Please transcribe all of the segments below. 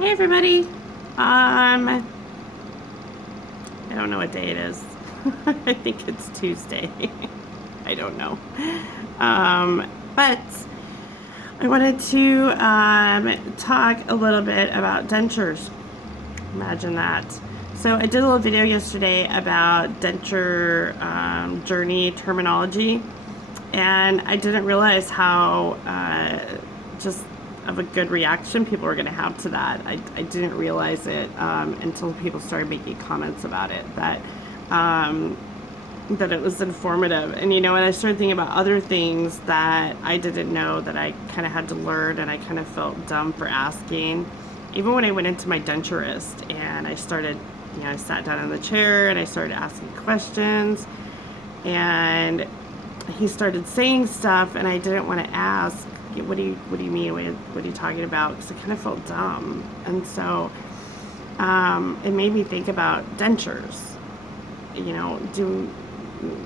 Hey everybody. I don't know what day it is. I think it's Tuesday. I don't know. But I wanted to talk a little bit about dentures. Imagine that. So I did a little video yesterday about denture journey terminology, and I didn't realize how just of a good reaction people were going to have to that. I didn't realize it until people started making comments about it, that it was informative. And and I started thinking about other things that I didn't know that I kind of had to learn, and I kind of felt dumb for asking. Even when I went into my denturist and I started, I sat down in the chair and I started asking questions, and he started saying stuff, and I didn't want to ask, what do you mean? What are you talking about? Because I kind of felt dumb. And so it made me think about dentures.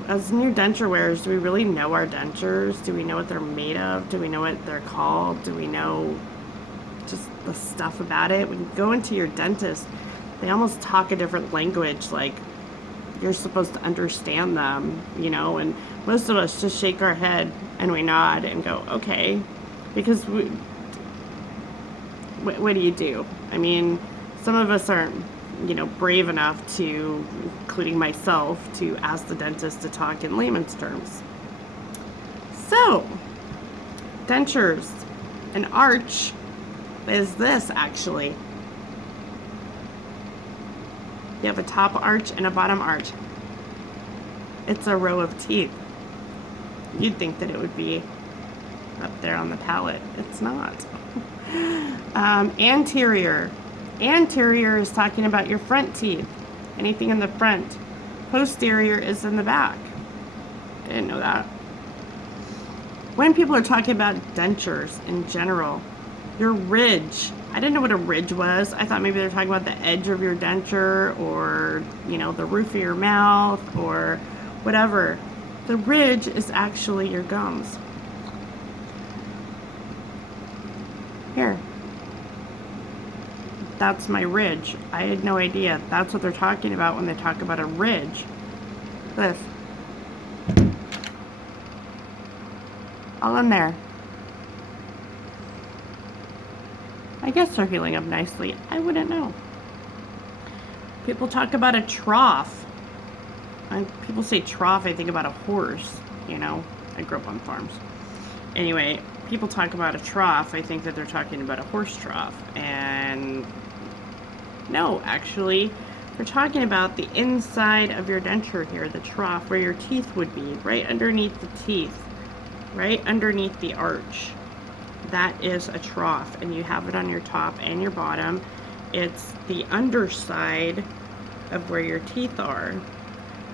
As new denture wearers, do we really know our dentures? Do we know what they're made of? Do we know what they're called? Do we know just the stuff about it? When you go into your dentist, they almost talk a different language, like you're supposed to understand them, and most of us just shake our head and we nod and go, okay, because what do you do? I mean, some of us aren't, brave enough to, including myself, to ask the dentist to talk in layman's terms. So, dentures, an arch is this actually. You have a top arch and a bottom arch. It's a row of teeth. You'd think that it would be up there on the palate. It's not. Anterior. Anterior is talking about your front teeth. Anything in the front. Posterior is in the back. I didn't know that. When people are talking about dentures in general, your ridge. I didn't know what a ridge was. I thought maybe they're talking about the edge of your denture, or, the roof of your mouth, or whatever. The ridge is actually your gums. Here. That's my ridge. I had no idea. That's what they're talking about when they talk about a ridge. This. All in there. I guess they're healing up nicely. I wouldn't know. People talk about a trough. People say trough, I think about a horse. I grew up on farms. Anyway, people talk about a trough, I think that they're talking about a horse trough. And no, actually, they're talking about the inside of your denture here, the trough, where your teeth would be, right underneath the teeth, right underneath the arch. That is a trough, and you have it on your top and your bottom. It's the underside of where your teeth are.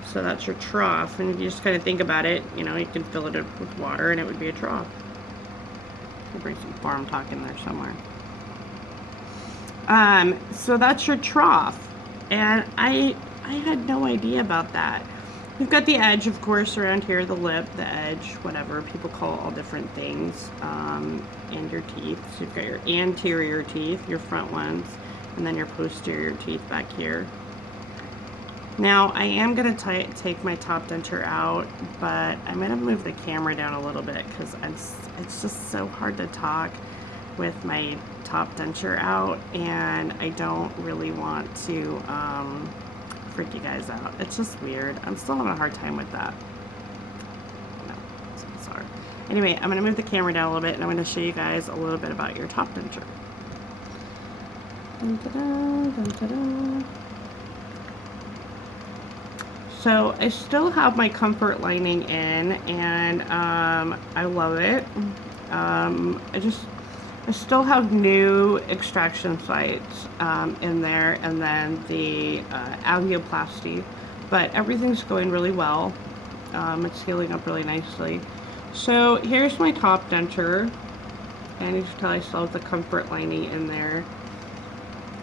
So that's your trough, and if you just kind of think about it, you can fill it up with water and it would be a trough. I'll bring some farm talk in there somewhere. So that's your trough, and I had no idea about that. You've got the edge, of course, around here, the lip, the edge, whatever. People call all different things, and your teeth. So you've got your anterior teeth, your front ones, and then your posterior teeth back here. Now, I am going to take my top denture out, but I'm going to move the camera down a little bit because it's just so hard to talk with my top denture out, and I don't really want to freak you guys out. It's just weird. I'm still having a hard time with that. No, sorry. Anyway, I'm going to move the camera down a little bit, and I'm going to show you guys a little bit about your top denture. Dun, da-da, dun, da-da. So I still have my comfort lining in, and I love it. I still have new extraction sites in there, and then the alveoplasty, but everything's going really well. It's healing up really nicely. So here's my top denture, and you can tell I still have the comfort lining in there.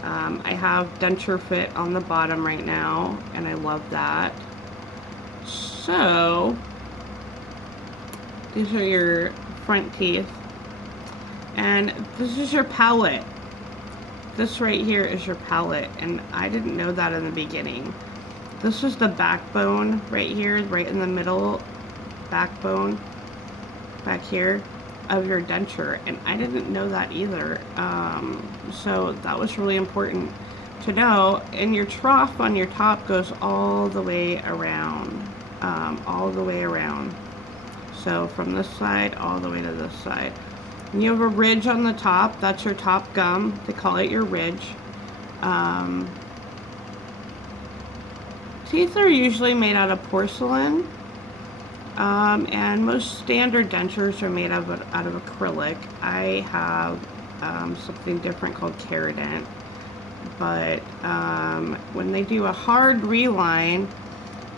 I have denture fit on the bottom right now, and I love that. So these are your front teeth, and this is your palate. this right here is your palate, and I didn't know that in the beginning. This is the backbone right here, right in the middle, backbone back here of your denture, and I didn't know that either. So that was really important to know. And your trough on your top goes all the way around, all the way around. So from this side all the way to this side. And you have a ridge on the top. That's your top gum. They call it your ridge. Teeth are usually made out of porcelain. And most standard dentures are made out of acrylic. I have something different called Keradent. But when they do a hard reline,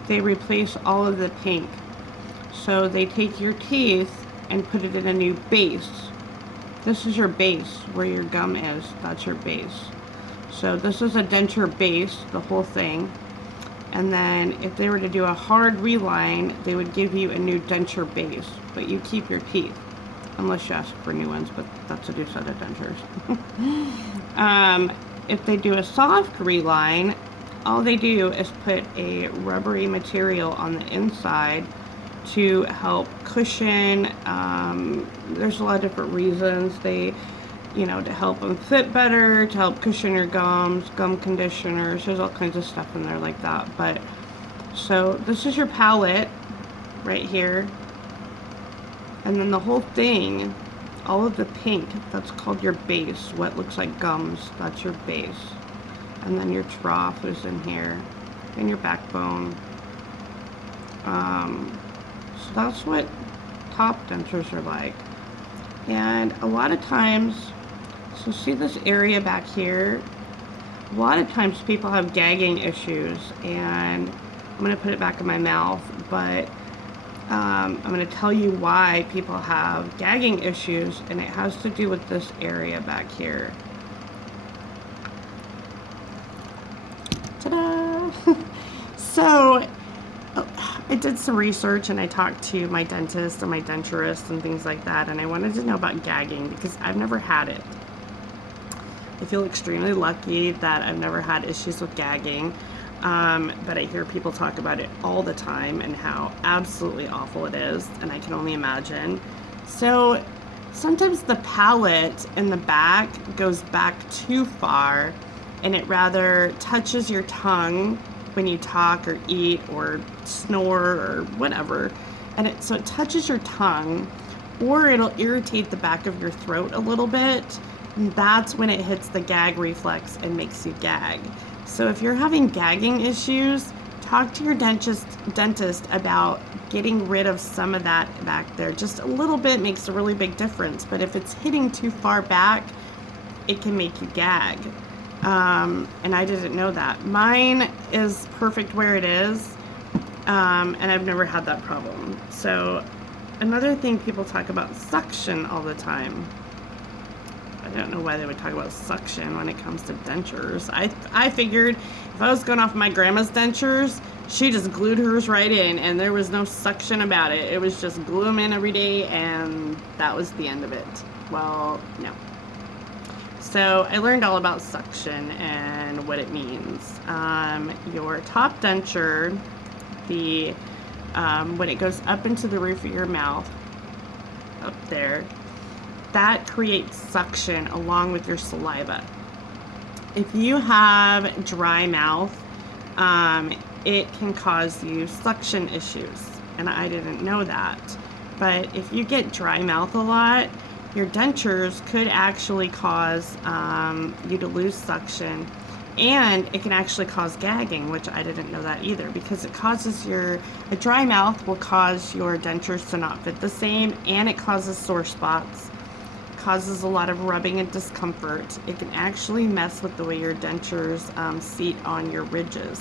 they replace all of the pink. So they take your teeth and put it in a new base. This is your base, where your gum is. That's your base. So this is a denture base, the whole thing. And then if they were to do a hard reline, they would give you a new denture base, but you keep your teeth, unless you ask for new ones, but that's a new set of dentures. If they do a soft reline, all they do is put a rubbery material on the inside to help cushion. There's a lot of different reasons. They, to help them fit better, to help cushion your gums, gum conditioners. There's all kinds of stuff in there like that. But so this is your palate right here, and then the whole thing, all of the pink, that's called your base. What looks like gums, that's your base. And then your trough is in here, and your backbone. So that's what top dentures are like. And a lot of times, so see this area back here? A lot of times people have gagging issues, and I'm going to put it back in my mouth, but I'm going to tell you why people have gagging issues, and it has to do with this area back here. Ta-da! So I did some research, and I talked to my dentist and my denturist and things like that, and I wanted to know about gagging because I've never had it. I feel extremely lucky that I've never had issues with gagging, but I hear people talk about it all the time and how absolutely awful it is, and I can only imagine. So sometimes the palate in the back goes back too far, and it rather touches your tongue when you talk or eat or snore or whatever, and so it touches your tongue, or it'll irritate the back of your throat a little bit. And that's when it hits the gag reflex and makes you gag. So if you're having gagging issues, talk to your dentist about getting rid of some of that back there. Just a little bit makes a really big difference, but if it's hitting too far back, it can make you gag. And I didn't know that. Mine is perfect where it is, and I've never had that problem. So another thing, people talk about suction all the time. I don't know why they would talk about suction when it comes to dentures. I figured if I was going off my grandma's dentures, she just glued hers right in, and there was no suction about it. It was just glue them in every day, and that was the end of it. Well, no. So I learned all about suction and what it means. Your top denture, when it goes up into the roof of your mouth, up there, that creates suction along with your saliva. If you have dry mouth, it can cause you suction issues, and I didn't know that. But if you get dry mouth a lot, your dentures could actually cause you to lose suction, and it can actually cause gagging, which I didn't know that either, because it causes a dry mouth will cause your dentures to not fit the same, and it causes sore spots, causes a lot of rubbing and discomfort. It can actually mess with the way your dentures seat on your ridges.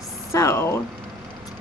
So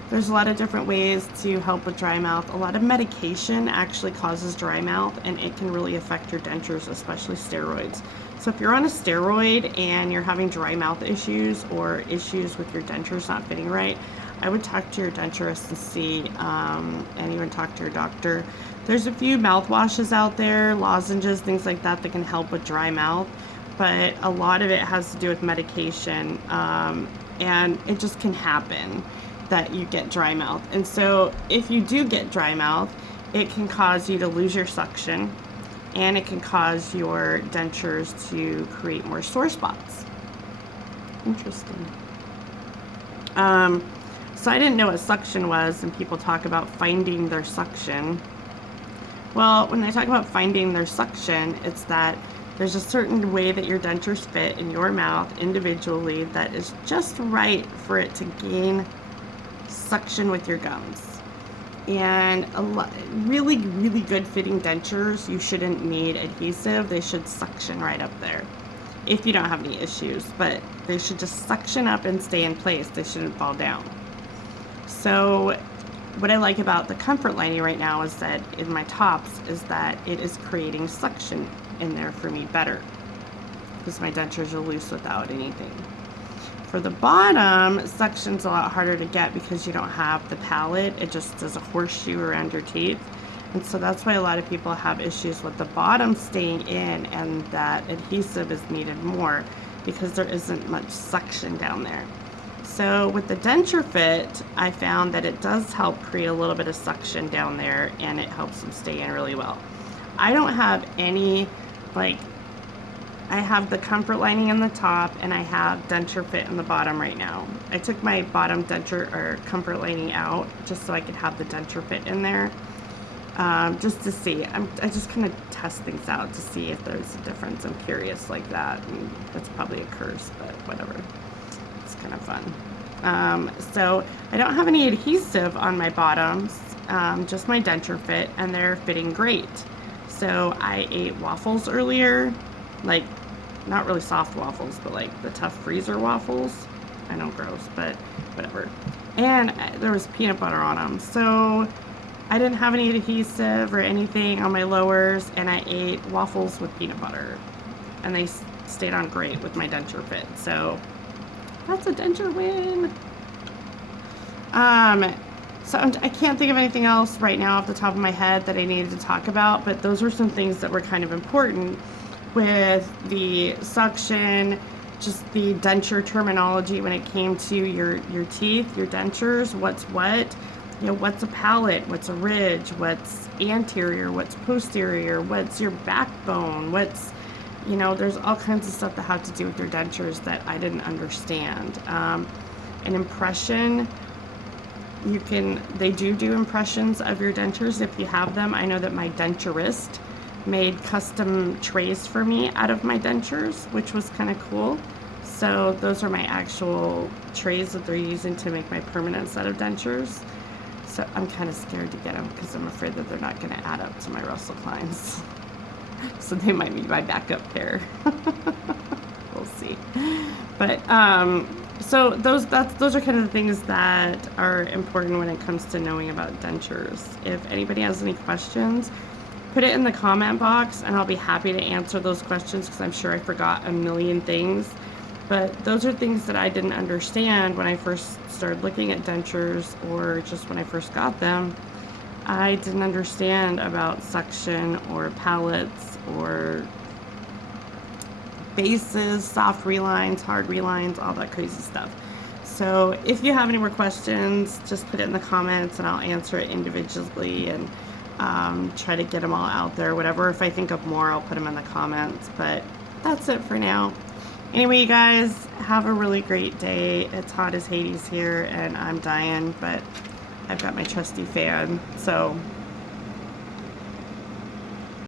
there's a lot of different ways to help with dry mouth. A lot of medication actually causes dry mouth, and it can really affect your dentures, especially steroids. So if you're on a steroid and you're having dry mouth issues or issues with your dentures not fitting right, I would talk to your denturist and see, and even talk to your doctor. There's a few mouthwashes out there, lozenges, things like that can help with dry mouth. but a lot of it has to do with medication, and it just can happen that you get dry mouth. And so if you do get dry mouth, it can cause you to lose your suction, and it can cause your dentures to create more sore spots. Interesting. So I didn't know what suction was, and people talk about finding their suction. Well, when they talk about finding their suction, it's that there's a certain way that your dentures fit in your mouth individually that is just right for it to gain suction with your gums. And really, really good fitting dentures, you shouldn't need adhesive. They should suction right up there if you don't have any issues, but they should just suction up and stay in place. They shouldn't fall down. So what I like about the comfort lining right now is that in my tops is that it is creating suction in there for me better, because my dentures are loose without anything. For the bottom, suction's a lot harder to get because you don't have the palate. It just does a horseshoe around your teeth. And so that's why a lot of people have issues with the bottom staying in, and that adhesive is needed more because there isn't much suction down there. So with the denture fit, I found that it does help create a little bit of suction down there, and it helps them stay in really well. I don't have any, I have the comfort lining in the top, and I have denture fit in the bottom right now. I took my bottom denture or comfort lining out just so I could have the denture fit in there, just to see. I just kind of test things out to see if there's a difference. I'm curious like that, and that's probably a curse, but whatever. It's kind of fun. So I don't have any adhesive on my bottoms, just my denture fit, and they're fitting great. So I ate waffles earlier, like not really soft waffles, but like the tough freezer waffles. I know, gross, but whatever. And there was peanut butter on them. So I didn't have any adhesive or anything on my lowers, and I ate waffles with peanut butter, and they stayed on great with my denture fit. So that's a denture win. So I can't think of anything else right now off the top of my head that I needed to talk about, but those were some things that were kind of important with the suction, just the denture terminology when it came to your teeth, your dentures, what's what, what's a palate, what's a ridge, what's anterior, what's posterior, what's your backbone, what's, there's all kinds of stuff that have to do with your dentures that I didn't understand. An impression, they do impressions of your dentures if you have them. I know that my denturist made custom trays for me out of my dentures, which was kind of cool. So those are my actual trays that they're using to make my permanent set of dentures. So I'm kind of scared to get them because I'm afraid that they're not going to add up to my Russell Kleins. So they might be my backup pair. We'll see. But so those are kind of the things that are important when it comes to knowing about dentures. If anybody has any questions, put it in the comment box, and I'll be happy to answer those questions because I'm sure I forgot a million things. But those are things that I didn't understand when I first started looking at dentures, or just when I first got them. I didn't understand about suction or palates or bases, soft relines, hard relines, all that crazy stuff. So if you have any more questions, just put it in the comments and I'll answer it individually and try to get them all out there. Whatever, if I think of more, I'll put them in the comments. But that's it for now. Anyway, you guys, have a really great day. It's hot as Hades here and I'm dying, but I've got my trusty fan, so